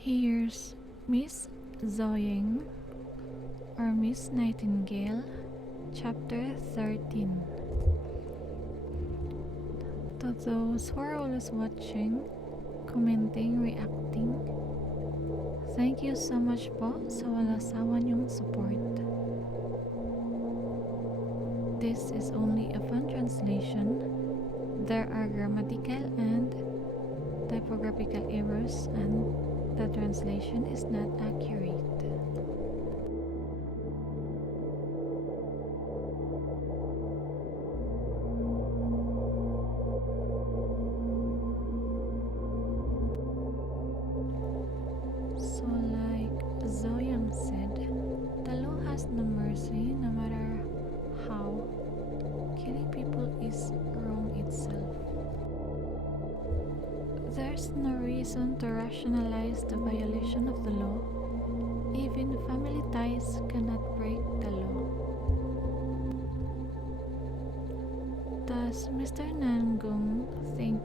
Here's Miss Ying or Miss Nightingale, Chapter 13. To those who are always watching, commenting, reacting, thank you so much po sa wala sawa niyong support. This is only a fun translation. There are grammatical and typographical errors and the translation is not accurate. So like Zoyang said, the law has no mercy no matter how. Killing people is wrong itself. There's no reason to rationalize the violation of the law. Even family ties cannot break the law. Does Mr. Nangung think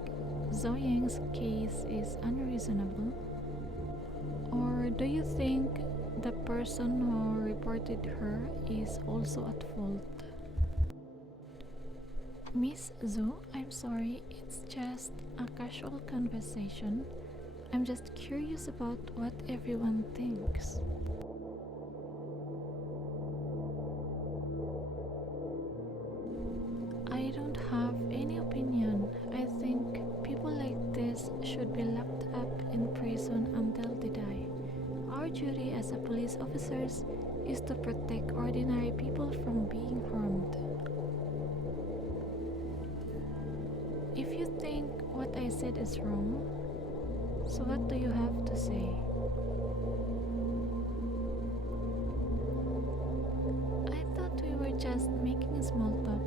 Zoyang's case is unreasonable? Or do you think the person who reported her is also at fault? Miss Zhu, I'm sorry, it's just a casual conversation. I'm just curious about what everyone thinks. I don't have any opinion. I think people like this should be locked up in prison until they die. Our duty as a police officers is to protect ordinary people from being harmed. If you think what I said is wrong, so what do you have to say? I thought we were just making small talk.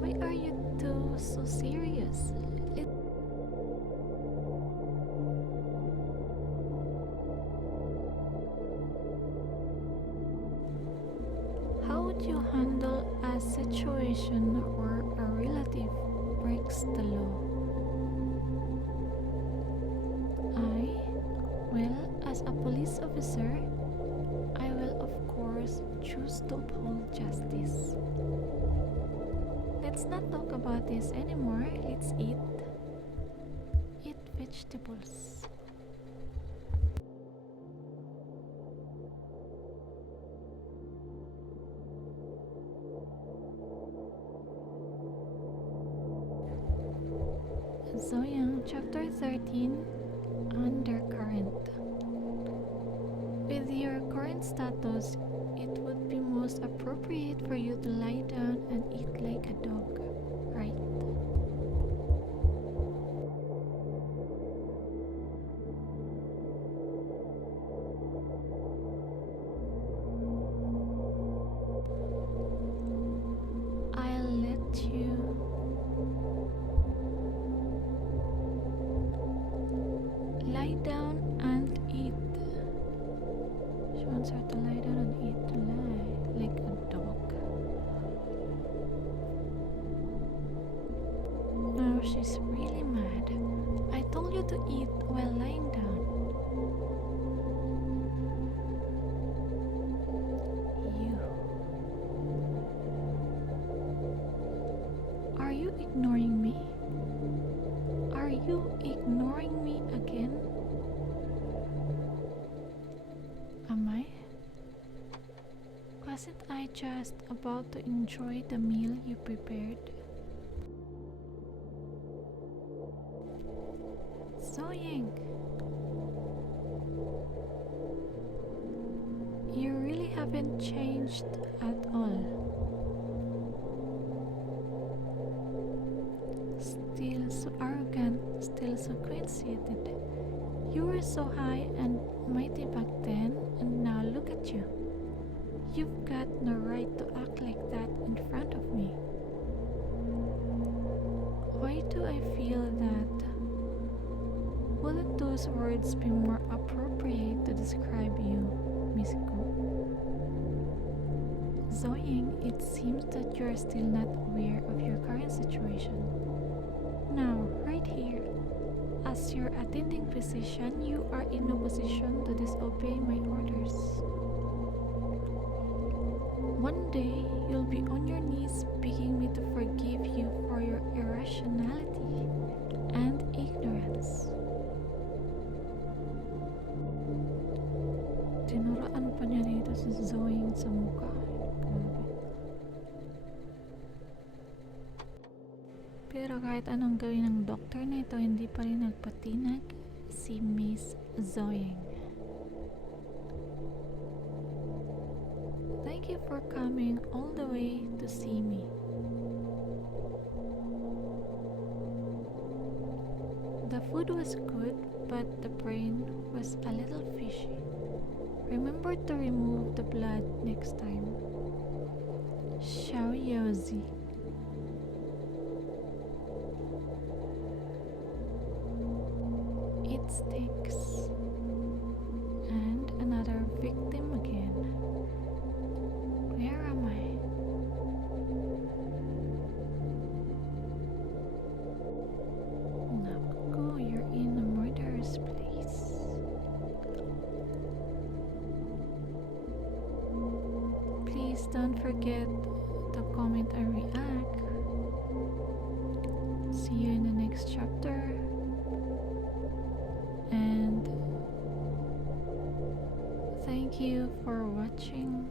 Why are you two so serious? How would you handle a situation where a relative breaks the law? Well, as a police officer, I will of course choose to uphold justice. Let's not talk about this anymore. Let's eat vegetables. Zoyang, Chapter 13, Undercurrent. With your current status, it would be most appropriate for you to lie down and eat like a dog, right? I'll let you lie down and eat. She wants her to lie down and eat like a dog. Now she's really mad. I told you to eat while lying down. You. Are you ignoring me? Are you ignoring me again? Am I? Wasn't I just about to enjoy the meal you prepared? Ying, you really haven't changed at all. Still so arrogant, still so conceited. You were so high and mighty back then, and now look at you. You've got no right to act like that in front of me. Why do I feel that? Wouldn't those words be more appropriate to describe you, Miss Gu? Zoying, it seems that you're still not aware of your current situation. Now, right here, a As your attending physician, you are in no position to disobey my orders. One day, you'll be on your knees begging me to forgive you for your irrationality and ignorance. Tinuraan pa niya dito si Zoe sa mukha. Grabe. Pero kahit anong gawin ng doktor na ito, hindi pa rin nagpatinag si Miss Zoe. Thank you for coming all the way to see me. The food was good, but the brain was a little fishy. Remember to remove the blood next time. Xiao Yaozi. It stinks. And another victim again. Where am I? Naku, you're in a murderer's place. Please don't forget to comment and react. See you in the next chapter. And thank you for watching.